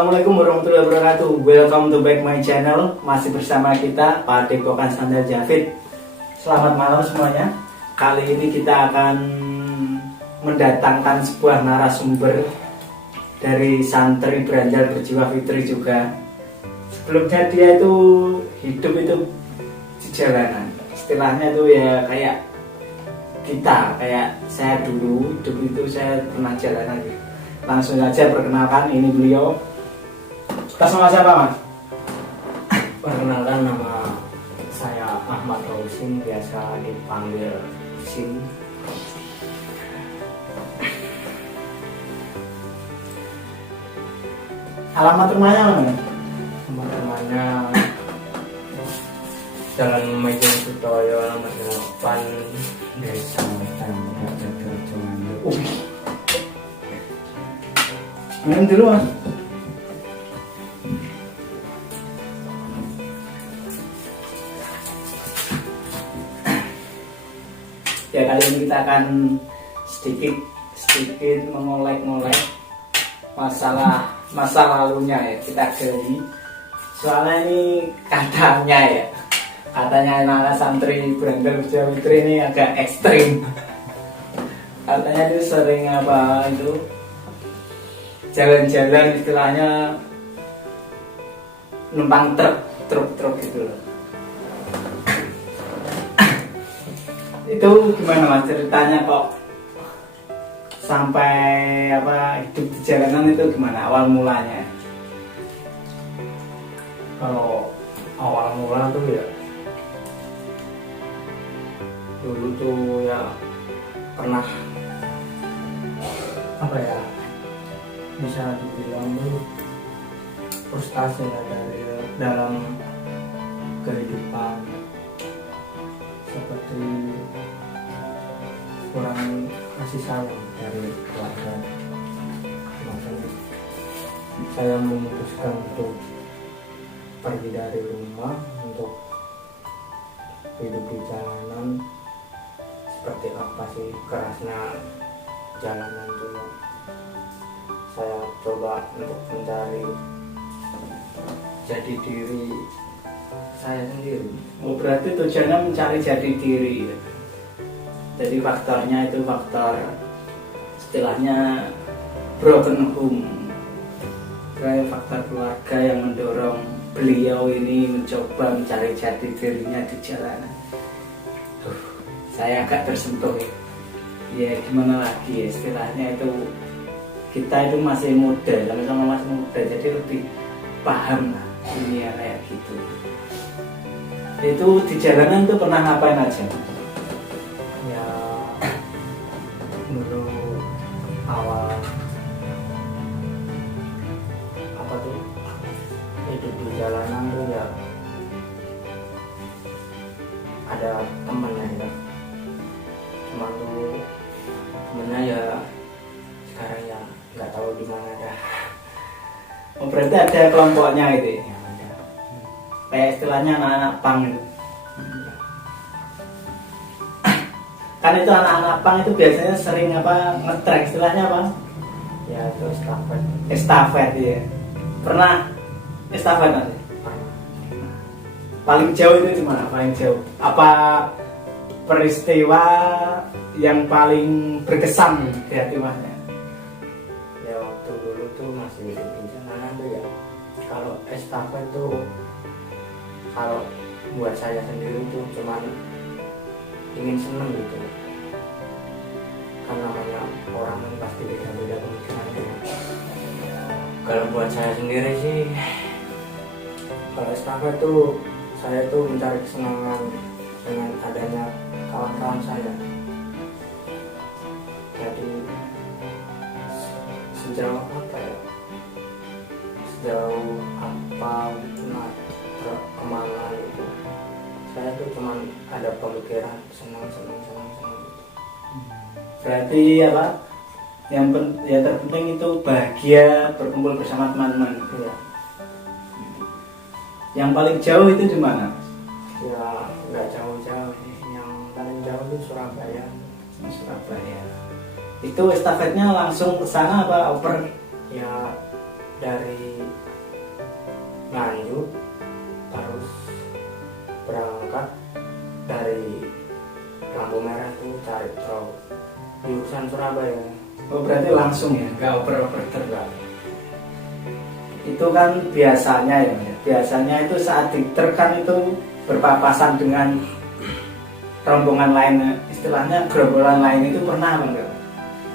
Assalamualaikum warahmatullahi wabarakatuh. Welcome to back my channel. Masih bersama kita Padepokan Sandal Javid. Selamat malam semuanya. Kali ini kita akan mendatangkan sebuah narasumber dari santri beranjal berjiwa fitri juga. Sebelumnya dia itu hidup itu di jalanan. Istilahnya itu ya kayak kita, kayak saya dulu hidup itu saya pernah jalanan gitu. Langsung saja perkenalkan, ini beliau. Atas nama siapa, Mas? Perkenalkan, nama saya Ahmad Husin, biasa dipanggil Husin. Alamat rumahnya mana? Namanya Jalan Maijen Sutoyo, nomor 8, Desa Jatuh. Minum dulu, Mas. Ya, kali ini kita akan sedikit mengolek-ngolek masalah masa lalunya ya, kita gali. Soalnya ini katanya anak-anak santri beranjal berjiwa fitri ini agak ekstrim. Katanya itu sering jalan-jalan, istilahnya numpang truk gitu loh. Itu gimana, Mas, ceritanya kok sampai hidup di jalanan itu gimana awal mulanya? Kalau awal mula tuh ya, dulu tuh ya pernah bisa dibilang tuh frustasi ya dari dalam kehidupan, seperti kurang kasih sayang dari keluarga. Makanya saya memutuskan untuk pergi dari rumah untuk hidup di jalanan. Seperti apa sih kerasnya jalanan tuh ya. Saya coba untuk mencari jati diri saya sendiri. Oh, berarti tujuannya mencari jati diri ya. Jadi faktornya itu faktor istilahnya broken home. Kayak faktor keluarga yang mendorong beliau ini mencoba mencari jati dirinya di jalanan. Saya agak tersentuh ya. Ya gimana lagi ya, istilahnya itu kita itu masih muda, sama-sama masih muda, jadi lebih paham lah dunia kayak gitu. Itu di jalanan tuh pernah ngapain aja? Ya dulu awal hidup di jalanan tuh ya ada temennya ya, cuma tuh temennya ya sekarang ya nggak tahu di mana dah. Oh, berarti ada kelompoknya gitu ya? Ya ada. Kayak istilahnya anak-anak pang itu. Kan itu anak-anak pang itu biasanya sering ngetrek, istilahnya apa? Ya itu estafet. Estafet ya. Pernah estafet nanti? Pernah. Paling jauh itu di mana? Paling jauh. Apa peristiwa yang paling berkesan di hati Masnya? Ya waktu dulu tuh masih hidup di jalanan tuh ya, kalau estafet tuh kalau buat saya sendiri tuh cuman ingin seneng gitu, kan namanya orang kan pasti beda-beda pemikirannya. Kalau buat saya sendiri sih, kalau estafet tuh saya tuh mencari kesenangan dengan adanya kawan-kawan saya. Jadi sejauh apa kemana gitu, saya tuh cuman ada pemikiran senang gitu. Berarti yang terpenting itu bahagia berkumpul bersama teman-teman. Iya. Yang paling jauh itu di mana? Ya nggak jauh-jauh sih, yang paling jauh itu Surabaya. Surabaya. Itu estafetnya langsung ke sana apa oper? Ya dari Nganjuk terus berangkat dari lampu merah tuh cari truk jurusan Surabaya. Oh berarti langsung ya, nggak oper-oper terbang. Itu kan biasanya ya, biasanya itu saat diterkan itu berpapasan dengan rombongan lain, istilahnya gerombolan lain itu pernah apa enggak?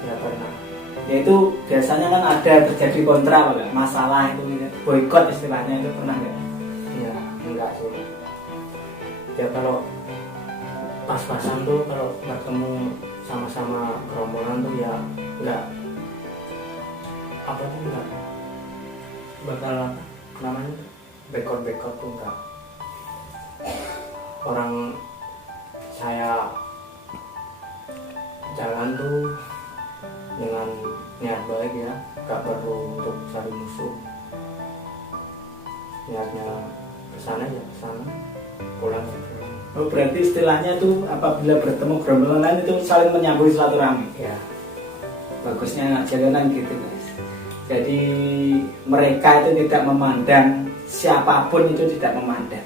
Ya pernah. Yaitu biasanya kan ada terjadi kontra apa enggak? Masalah itu boikot istilahnya itu pernah enggak? Ya enggak sih. Ya kalau pas-pasan tuh kalau bertemu sama-sama gerombolan tuh ya enggak apa tuh enggak bakal namanya bekot-bekot tuh enggak. Orang saya jalan tuh dengan niat baik ya, gak perlu untuk cari musuh. Niatnya kesana ya kesana, pulang ya pulang. Oh berarti istilahnya tuh apabila bertemu gerombolan lain itu saling menyambung silaturahmi. Ya, Bagusnya jalanan gitu guys. Jadi mereka itu tidak memandang siapapun, itu tidak memandang.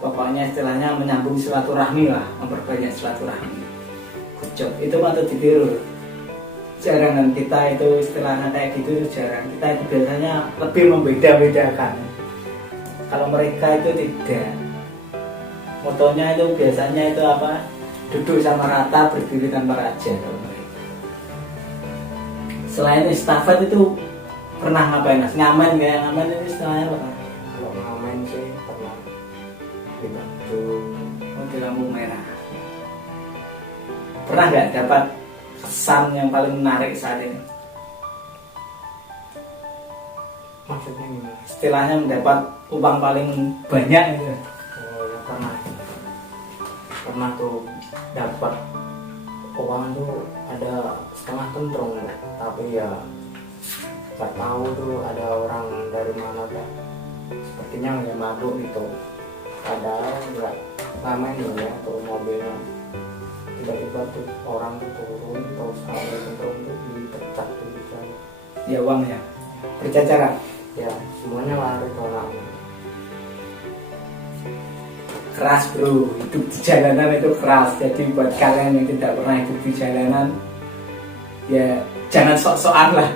Pokoknya istilahnya menyambung silaturahmi lah, memperbanyak silaturahmi. Good job. Itu patut ditiru. Jarang kita itu istilahnya kayak gitu itu jarang. Kita itu biasanya lebih membeda-bedakan. Kalau mereka itu tidak. Motonya itu biasanya itu apa? Duduk sama rata, berdiri tanpa raja. Kalau mereka. Selain estafet itu pernah ngapain mas? Ngamen kayak ngamen itu istilahnya apa? kalau ngamen sih pernah di batu. Oh, di lampu merah. Pernah nggak dapat kesan yang paling menarik saat ini? Maksudnya gimana? Istilahnya mendapat uang paling banyak gitu. Oh ya pernah tuh dapat uang tuh ada setengah kentrung, tapi ya nggak tahu tuh ada orang dari mana kan, sepertinya nggak mabuk gitu, padahal nggak ngamen ya turun mobilnya, tiba-tiba tuh orang tuh turun terus ada kentrung tuh dipecah tuh di sana. Ya uang ya. Bercacaran. Ya semuanya lari ke orang. Keras bro, hidup di jalanan itu keras. Jadi buat kalian yang tidak pernah hidup di jalanan, ya jangan sok-sokan lah.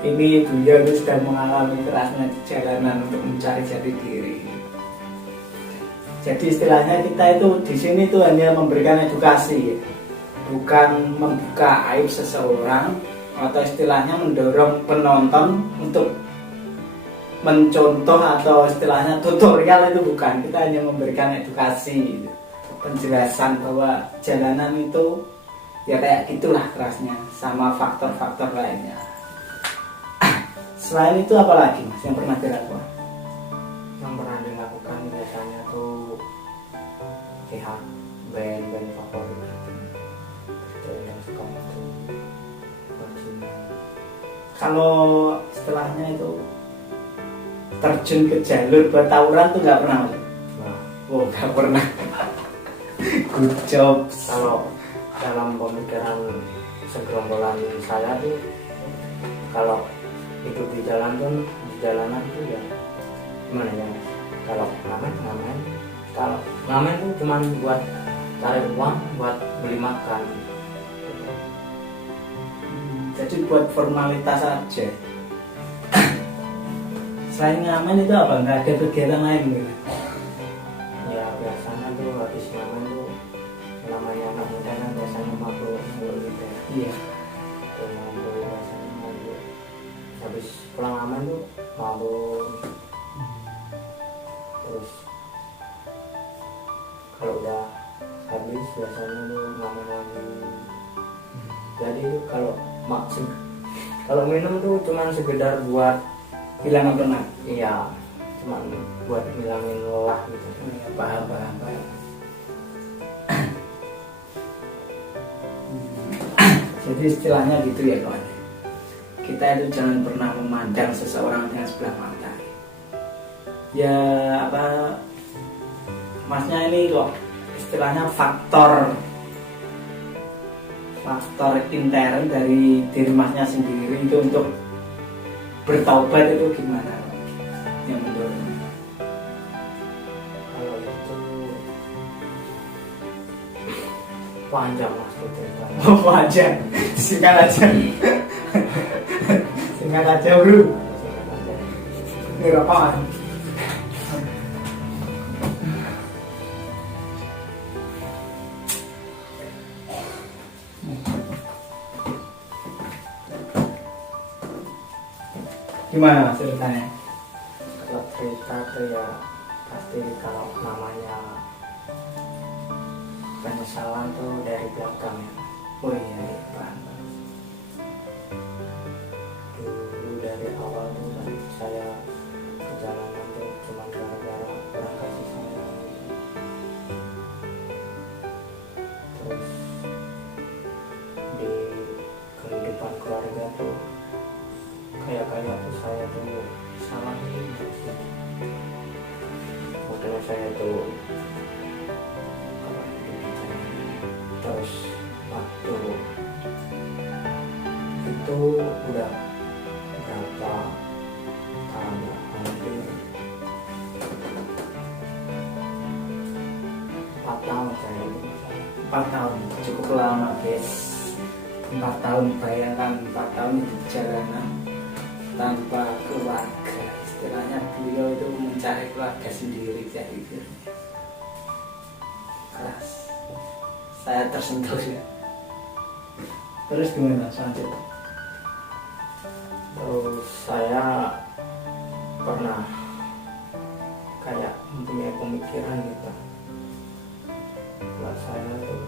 Ini beliau itu sudah mengalami kerasnya di jalanan untuk mencari jati diri. Jadi istilahnya kita itu di sini tuh hanya memberikan edukasi, bukan membuka aib seseorang, atau istilahnya mendorong penonton untuk mencontoh atau istilahnya tutorial, itu bukan. Kita hanya memberikan edukasi, penjelasan bahwa jalanan itu ya kayak gitulah kerasnya, sama faktor-faktor lainnya. Selain itu apa lagi mas yang pernah dilakukan? Yang pernah dilakukan biasanya tuh lihat band-band favorit dan seperti Kalau istilahnya itu terjun ke jalur buat tawuran tuh nggak pernah mas? nah, Oh nggak pernah. Good job. kalau dalam pemikiran segerombolan saya tuh kalau hidup di jalan tuh di jalanan tuh ya gimana ya, kalau ngamen kalau ngamen tuh cuman buat cari uang buat beli makan. Jadi buat formalitas aja. Selain ngamen itu apa? Nggak ada kegiatan lain gitu? Ya biasanya tuh habis ngamen tuh namanya anak muda kan biasanya mabuk gitu. Iya. Tuh mabuk biasanya mabuk. Habis pulang ngamen tuh mabuk. Terus kalau udah habis biasanya tuh ngamen lagi. Jadi kalau maksud kalau minum tuh cuman sekedar buat Hilang penat. iya cuman buat ngilangin lelah gitu. Ya, paham. Jadi istilahnya gitu ya kawan. Kita itu jangan pernah memandang seseorang dengan sebelah mata. Ya apa, masnya ini kok istilahnya faktor intern dari diri masnya sendiri itu untuk bertaubat itu gimana yang mendorong? Kalau itu panjang mas ceritanya. Oh aja, singkat aja, singkat aja bro. Ini rokokan. Gimana ceritanya? Kalau cerita tuh ya pasti kalau namanya penyesalan tuh dari belakang ya. Oh iya, iya paham. Dulu dari awal tuh kan saya perjalanan tuh cuma gara-gara kurang kasih sayang. Terus di kehidupan keluarga tuh kayak tuh saya tuh salah ini terus makanya saya tuh apa, terus waktu itu udah berapa tahun ya, hampir 4 tahun saya itu 4 tahun cukup lama guys. 4 tahun, bayangkan 4 tahun itu perjalanan tanpa keluarga. Istilahnya beliau itu mencari keluarga sendiri, jadi keras. Saya tersentuh ya. Terus gimana selanjutnya? terus saya pernah kayak mempunyai pemikiran gitu kalau saya tuh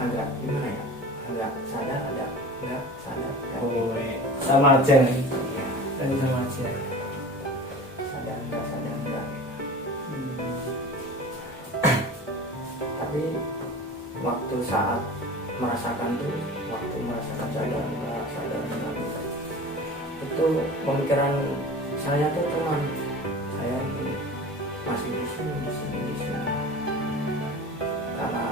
agak gimana ya, agak sadar ada enggak sadar Oh, sama aja nih. ya, Tadi sama aja. sadar enggak tapi waktu saat merasakan tuh waktu merasakan sadar enggak gitu. Itu pemikiran saya tuh cuman saya ini masih di sini karena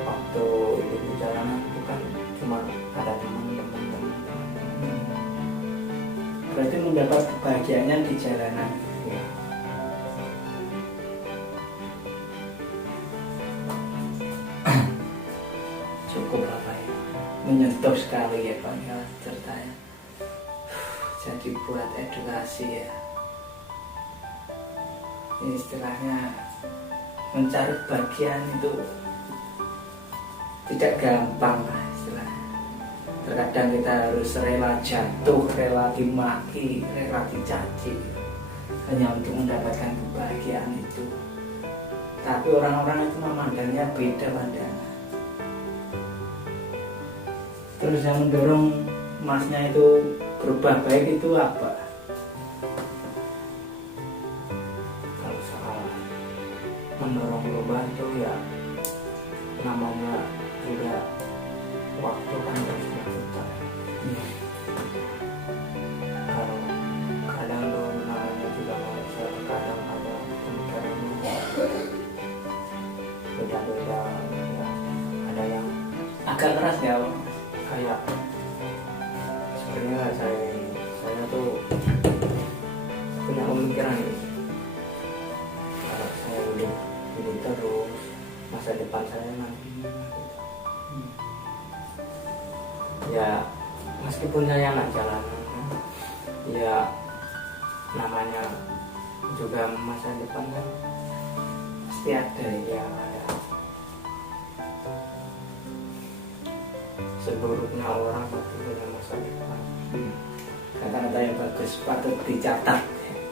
waktu di perjalanan itu kan cuma ada teman-teman. Berarti mendapat kebahagiaannya di jalanan. Ya. Cukup apa ya, menyentuh sekali ya Pak ya ceritanya. Jadi buat edukasi ya. Ini istilahnya mencari bagian itu tidak gampang lah istilahnya. Terkadang kita harus rela jatuh, rela dimaki, rela dicaci hanya untuk mendapatkan kebahagiaan itu. Tapi orang-orang itu memandangnya beda pandangan. Terus yang mendorong masnya itu berubah baik itu apa? Kalau soal mendorong berubah itu ya namanya juga waktu kan terus berputar. Kalau kadang tuh namanya juga manusia, kadang ada pemikirannya beda-beda ya. Ada yang Agak keras ya Pak? kayak sebenarnya saya tuh punya pemikiran gitu. Kalau saya hidup terus masa depan saya nanti gitu. Ya meskipun saya anak jalanan ya namanya juga masa depan kan Pasti ada ya. ya ada. Seburuknya orang pasti punya masa depan. Kata-kata yang bagus patut dicatat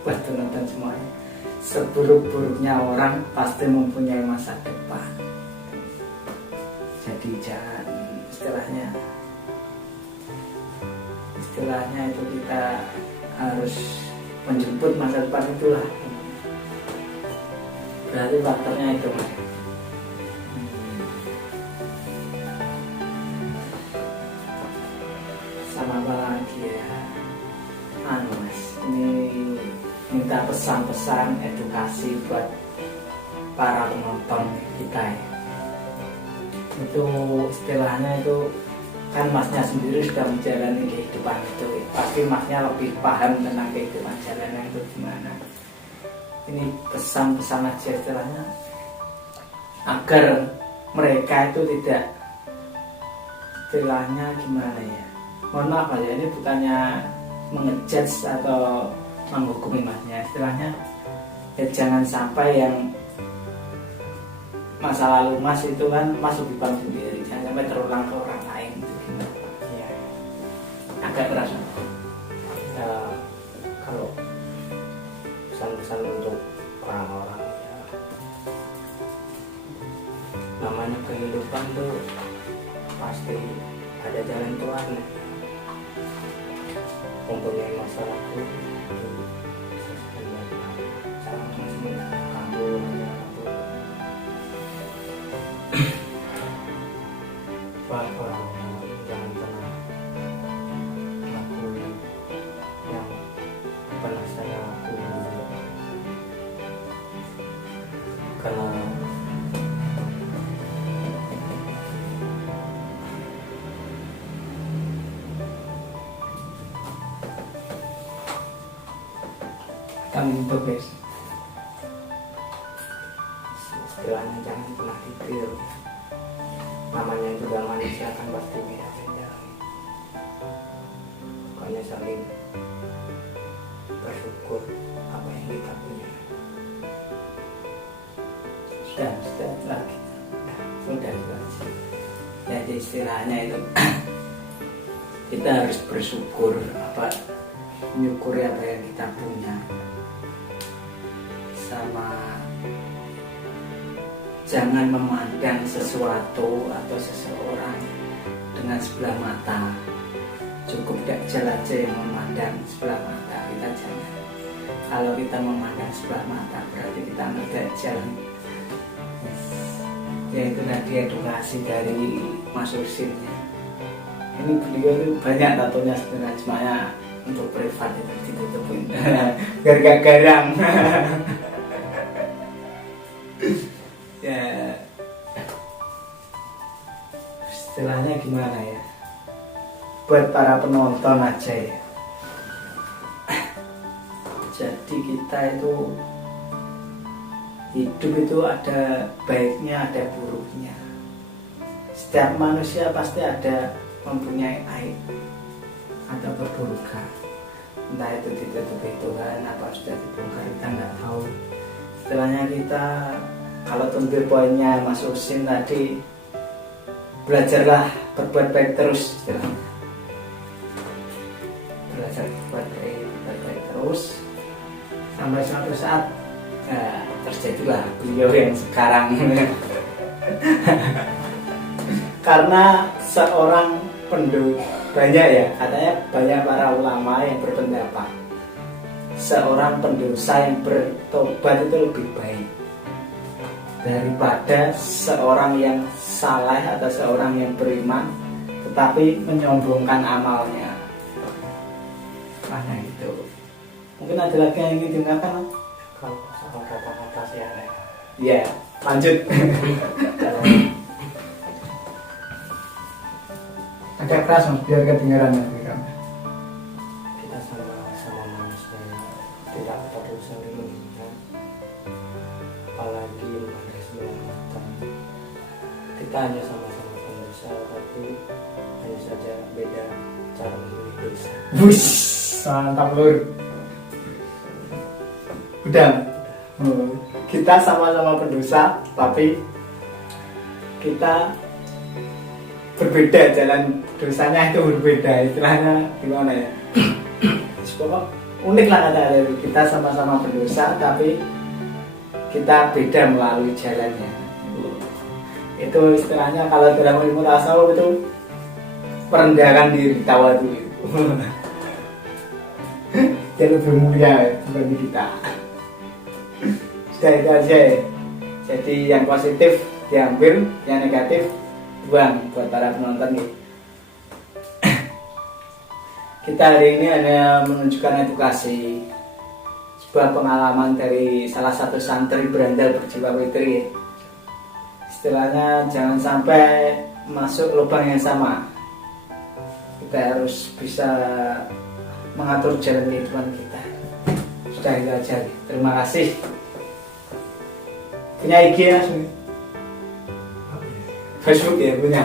buat penonton semuanya. Seburuk-buruknya orang pasti mempunyai masa depan. Jadi jangan istilahnya itu kita harus menjemput masa depan itulah. Berarti faktornya itu Mas. Sama apa lagi ya? Mas, ini minta pesan-pesan edukasi buat para penonton kita ya. Itu istilahnya itu kan masnya sendiri sudah menjalani kehidupan itu, pasti masnya lebih paham tentang kehidupan jalanan itu gimana. Ini pesan-pesan aja istilahnya agar mereka itu tidak, istilahnya gimana ya, mohon maaf ya, ini bukannya mengejudge atau menghukumi masnya, istilahnya ya jangan sampai yang masa lalu mas itu kan mas lebih paham sendiri, jangan sampai terulang ke orang lain gitu, gimana ya, agak keras Ya, kalau pesan-pesan untuk orang-orang ya, namanya kehidupan tuh pasti ada jalan keluarnya. Mempunyai masalah tuh jangan langsung kabur aja, kabur. Jangan pernah lakuin yang pernah saya lakuin, karena kami progres. istilahnya jangan pernah ditiru. Namanya juga manusia kan pasti beda-beda. Pokoknya saling bersyukur apa yang kita punya. Sudah lagi, sudah. Jadi istilahnya itu kita harus bersyukur, menyukuri apa yang kita punya, sama jangan memandang sesuatu atau seseorang dengan sebelah mata. Cukup Dajjal aja yang memandang sebelah mata, kita jangan. Kalau kita memandang sebelah mata berarti kita nggak Dajjal. Ya itu tadi edukasi dari Mas Husin ya. Ini beliau itu banyak tatonya sebenarnya, cuma untuk privat itu ditutupin biar gak garang. Ya istilahnya gimana ya, buat para penonton aja ya. Jadi kita itu hidup itu ada baiknya, ada buruknya. Setiap manusia pasti ada mempunyai aib atau keburukan, entah itu ditutupi Tuhan apa sudah dibongkar kita nggak tahu. Istilahnya kita, kalau tuntut poinnya Mas Husin tadi, belajarlah berbuat baik terus istilahnya. Belajar berbuat baik terus sampai suatu saat terjadilah beliau yang sekarang. Karena seorang banyak ya, katanya banyak para ulama yang berpendapat seorang pendosa yang bertobat itu lebih baik daripada seorang yang saleh atau seorang yang beriman tetapi menyombongkan amalnya. Mana itu? Mungkin ada lagi yang ingin diungkapkan? Kalau sama kata-kata sih ada. Ya, lanjut. Agak keras mas, biar kedengaran nanti kamu. Kita sama-sama manusia tidak perlu saling menghina, apalagi ada selamatan. Kita hanya sama-sama pendosa, tapi hanya saja beda cara memilih dosa. Wush, mantap lur. Udah. Kita sama-sama pendosa, tapi kita berbeda, jalan dosanya itu berbeda, istilahnya gimana ya. Pokok unik lah kata itu, kita sama-sama berdosa tapi kita beda melalui jalannya. Itu istilahnya kalau dalam ilmu tasawuf itu merendahkan diri, tawadhu itu. Dia lebih mulia dibanding kita. Sudah itu aja ya. Jadi yang positif diambil, yang negatif buang buat para penonton nih. Kita hari ini hanya menunjukkan edukasi, sebuah pengalaman dari salah satu santri berandal berjiwa fitri. Istilahnya jangan sampai masuk lubang yang sama. kita harus bisa mengatur jalan kehidupan kita. Sudah itu aja. Terima kasih. Punya IG ya? Facebook ya punya.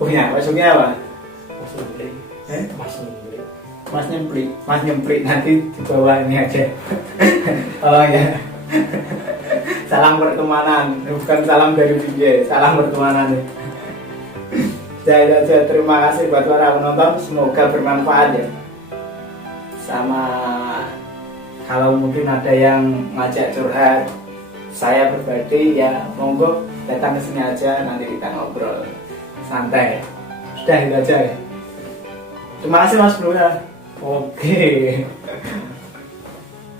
Punya. Facebooknya apa? Mas Nyemplik. Mas Nyemplik. Mas Nyemplik. Mas Nyemplik nanti di bawah ini aja. Tolong ya. Salam pertemanan, bukan salam dari video, salam pertemanan. Jadi aja, terima kasih buat para penonton, semoga bermanfaat ya. Sama kalau mungkin ada yang ngajak curhat, saya berbagi ya monggo datang ke sini aja, nanti kita ngobrol santai. Sudah itu aja ya. Terima kasih Mas Bro ya. Oke.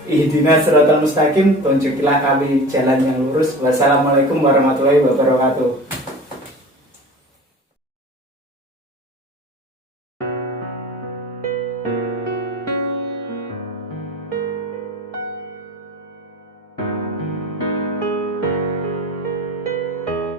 Ihdinas siratal mustaqim, tunjukilah kami jalan yang lurus. Wassalamualaikum warahmatullahi wabarakatuh.